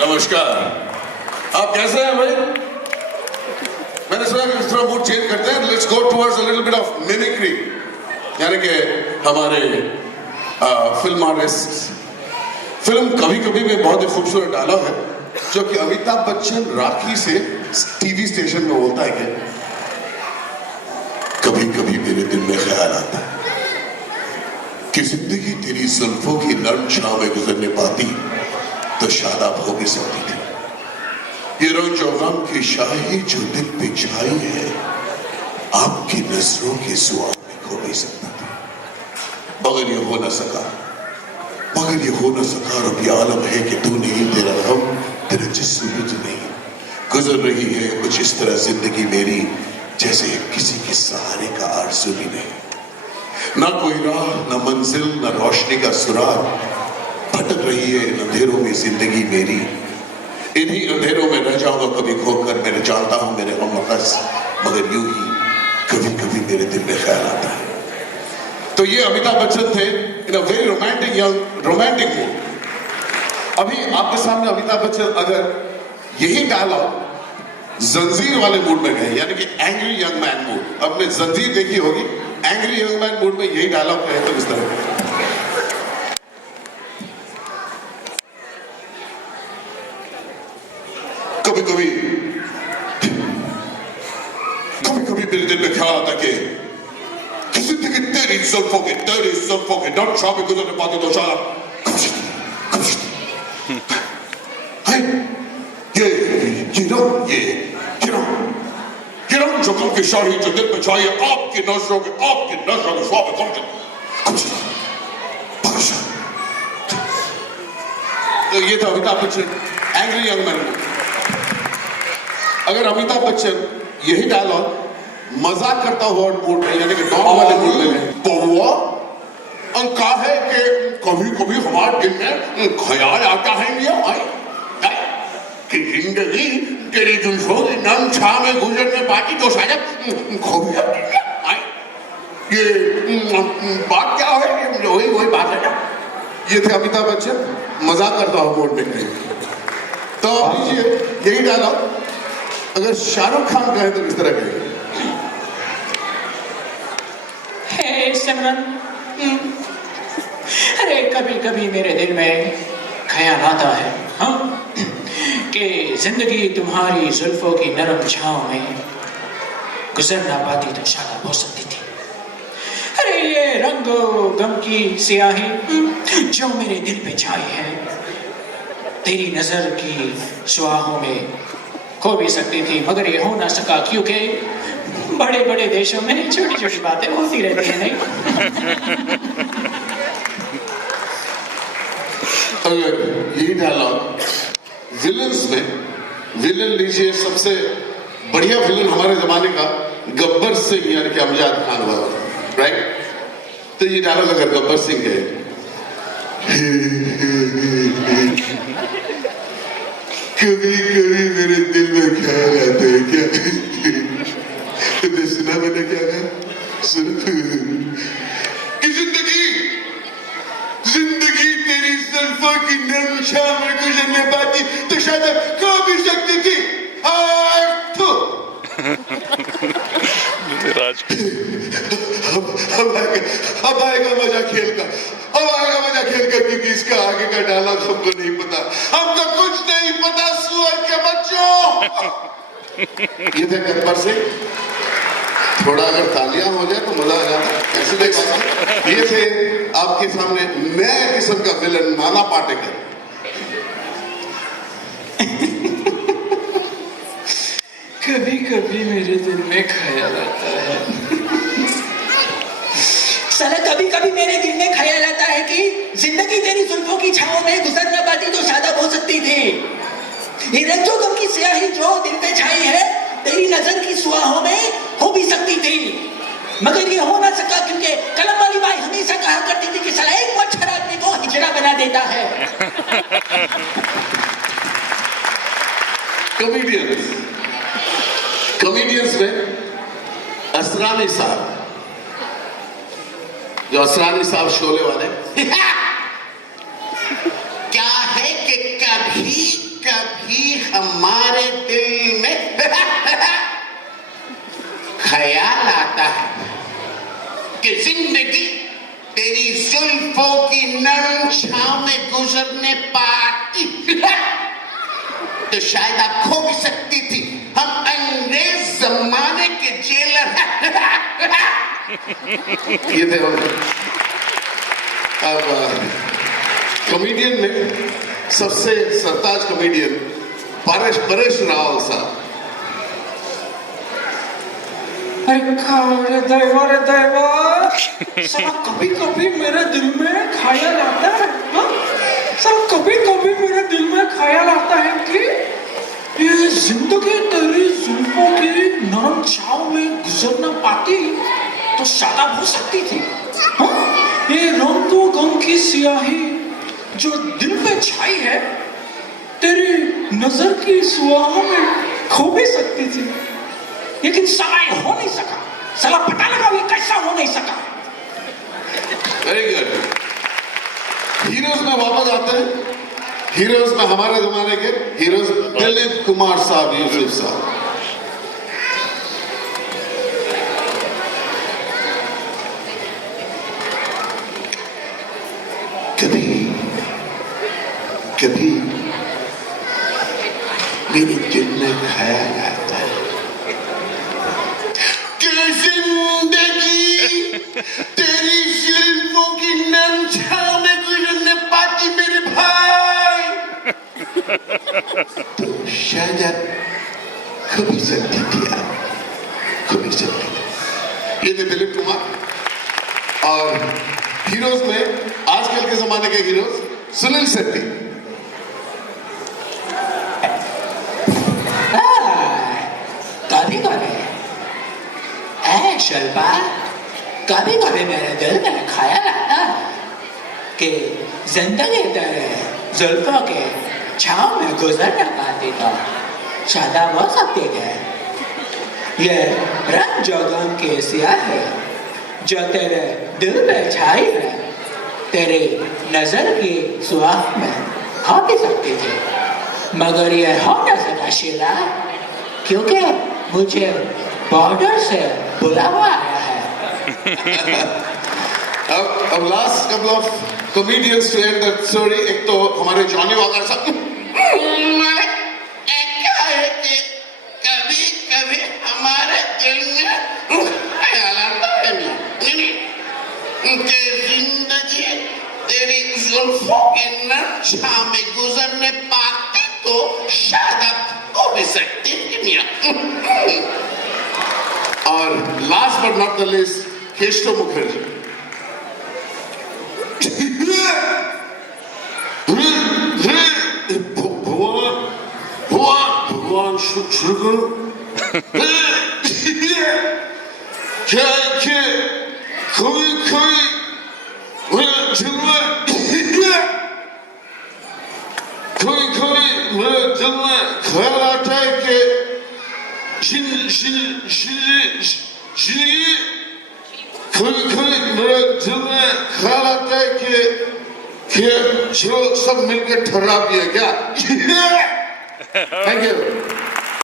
नमस्कार। आप कैसे हैं भाई? मैंने सुना कि इस तरह मूड चेंज करते हैं। Let's go towards a little bit of mimicry, यानी कि हमारे फिल्म आर्टिस्ट। फिल्म कभी कभी में बहुत ही खूबसूरत डायलॉग है जो कि अमिताभ बच्चन राखी से टीवी स्टेशन में बोलता है कि कभी कभी मेरे दिल में ख्याल आता है कि जिंदगी तेरी जुल्फों की नर्म छांव में गुजरने पाती तो शादाब हो भी सकती थी। ये रंज और गम की शाही जो दिल पे छाई है आपकी नजरों के सुआह में खो भी सकता था, मगर ये हो न सका। मगर ये हो न सका। और अब ये आलम है कि तू नहीं, तेरा गम, तेरा जिस्म भी तू नहीं। गुजर रही है कुछ इस तरह जिंदगी मेरी जैसे किसी के सहारे का आरज़ू भी नहीं। ना कोई राह, ना मंजिल, ना रोशनी का सुराग। भटक रही है इन अंधेरों में जिंदगी मेरी। इन्हीं अंधेरों में रह जाऊंगा कभी खोकर। मैंने जानता हूं मेरे गम मकस, मगर यूं ही कभी कभी मेरे दिल में ख्याल आता है। तो ये अमिताभ बच्चन थे in a very romantic young romantic mood. अभी आपके सामने अमिताभ बच्चन अगर यही डायलॉग जंजीर वाले मूड में गए, यानी कि एंग्री यंग मैन मूड। अब मैं जंजीर देखी होगी, एंग्री यंग मैन मूड में यही डायलॉग कहे तो इस तरह कभी कभी मेरे दिल में ख्याल आता कि जिंदगी तेरी जुल्फों के डर छाव में गुजरने पाती तो शायद ये रंग जो गम की शाही जो दिल पे छाई है आपकी नजरों के स्वाब में तो ये था Amitabh Bachchan angry young man. अगर अमिताभ बच्चन यही डायलॉग मजाक करता हुआ मूड में, यानी कि डॉन वाले मूड में, तो हुआ अंका है कि कभी कभी हमारे दिल में ख्याल आता है कि जिंदगी तेरी जुल्फों की नम छांव में गुजरने पाती तो शायद खो भी सकती है। ये बात क्या है? वही बात है ना। ये थे अमिताभ बच्चन मजाक करता हुआ मूड में कहीं। तो यही डायलॉग अगर शाहरुख खान कहे तो किस तरह कहेंगे? हे सिमरन, अरे कभी कभी मेरे दिल में ख्याल आता है कि जिंदगी तुम्हारी जुल्फों की नरम छांव में गुजर ना पाती तो शायद हो सकती थी। अरे ये रंगो गम की स्याही जो मेरे दिल पे छाई है तेरी नजर की सुआहों में खो भी सकती थी, मगर ये हो ना सका क्योंकि बड़े बड़े देशों में छोटी छोटी बातें होती रहती हैं। नहीं अगर यही डायलॉग विलन्स में, विलन लीजिए सबसे बढ़िया विलन हमारे जमाने का गब्बर सिंह यानी कि अमजद खान हुआ, राइट? तो ये डायलॉग अगर गब्बर सिंह है कभी कभी मेरे दिल में ख्याल आते हैं क्या? तो सुना मैंने क्या कहा? सुन कि जिंदगी तेरी जुल्फों की नरम छांव में गुजरने पाती तो शायद खो भी सकती थी। अब आएगा मजा खेल का, क्योंकि इसका आगे का डायलॉग हमको नहीं पता। हमको कुछ नहीं पता सुअर के बच्चों। ये थे गब्बर सिंह। थोड़ा अगर तालियां हो जाए तो मजा आ जाता। ऐसे देखो ये थे आपके सामने नए किस्म का विलन नाना पाटेकर। कभी कभी मेरे दिल में ख्याल आता है साला, कभी कभी मेरे दिल में ख्याल आता है कि जिंदगी तेरी जुल्फों की छांव में गुजर न पाती तो शादाब हो सकती थी। ये रंजो गम की स्याही जो दिल पे छाई है तेरी नजर की सुआहों में हो भी सकती थी, मगर ये हो ना सका क्योंकि कलम वाली बाई हमेशा कहा करती थी कि साला एक मच्छर आदमी को हिजड़ा बना देता है। कॉमेडियंस में असरानी साहब, जो असरानी साहब शोले वाले क्या है कि कभी ख्याल आता है कि जिंदगी तेरी जुल्फों की नरम छांव में गुजरने पाती तो शायद आप खो भी सकती थी। हम अंग्रेज जमाने के जेलर ये थे हम। अब कॉमेडियन में सबसे सरताज कॉमेडियन परेश रावल साहब। अरे दैवा साला कभी कभी मेरे दिल में ख्याल आता है, साला कभी कभी मेरे दिल में ख्याल आता है कि ये जिंदगी तेरी जुल्फों की नरम छांव में गुजरना पाती तो शादाब हो सकती थी। ये रंगो गम की सियाही जो दिल में छाई है तेरी नजर की सुआहों में खो भी सकती थी, लेकिन साला ये हो नहीं सका। साला पता लगा ये कैसा हो नहीं सका। Very good. हीरोज में वापस आते हैं। हीरोज में हमारे जमाने के हीरोज दिलीप कुमार साहब, यूसुफ साहब। कभी कभी मेरे दिल में ख्याल आता है कि जिंदगी तेरी जुल्फों की नरम छांव में गुजरने पाती मेरे भाई तो शायद कभी सकती थी आप, कभी सकती थी। ये थे दिलीप कुमार। और हीरोज में आजकल के जमाने के हीरोज सुनील शेट्टी। कभी कभी शल्पा कभी कभी मेरे दिल में ख्याल आता है कि जिंदगी तेरे जुल्फों के छांव में गुजर न पाती तो शादाब हो सकती है। ये रंग जो गम की सियाह है जो तेरे दिल में छाई है तेरी नजर की सुआह में हो भी सकती थी, मगर ये हो न सका शीला क्योंकि मुझे बॉर्डर से बुलावा आया है। अब last couple of comedians to end that story. एक तो हमारे जॉनी वॉकर साहब। क्या है कि कभी कभी हमारे दिल में ख्याल आता है कि जिंदगी तेरी जुल्फों की नरम छांव में गुजरने पाती तो शायद आप हो भी सकती थी मियां। और last but not the list Keshav Mukherjee. भगवान शुक्र करो क्या कोई मेरे दिल में ख्याल आता है कि कोई मेरे दिल में ख्याल आता है कि चलो सब मिलकर ठहरा दिया क्या। Thank you.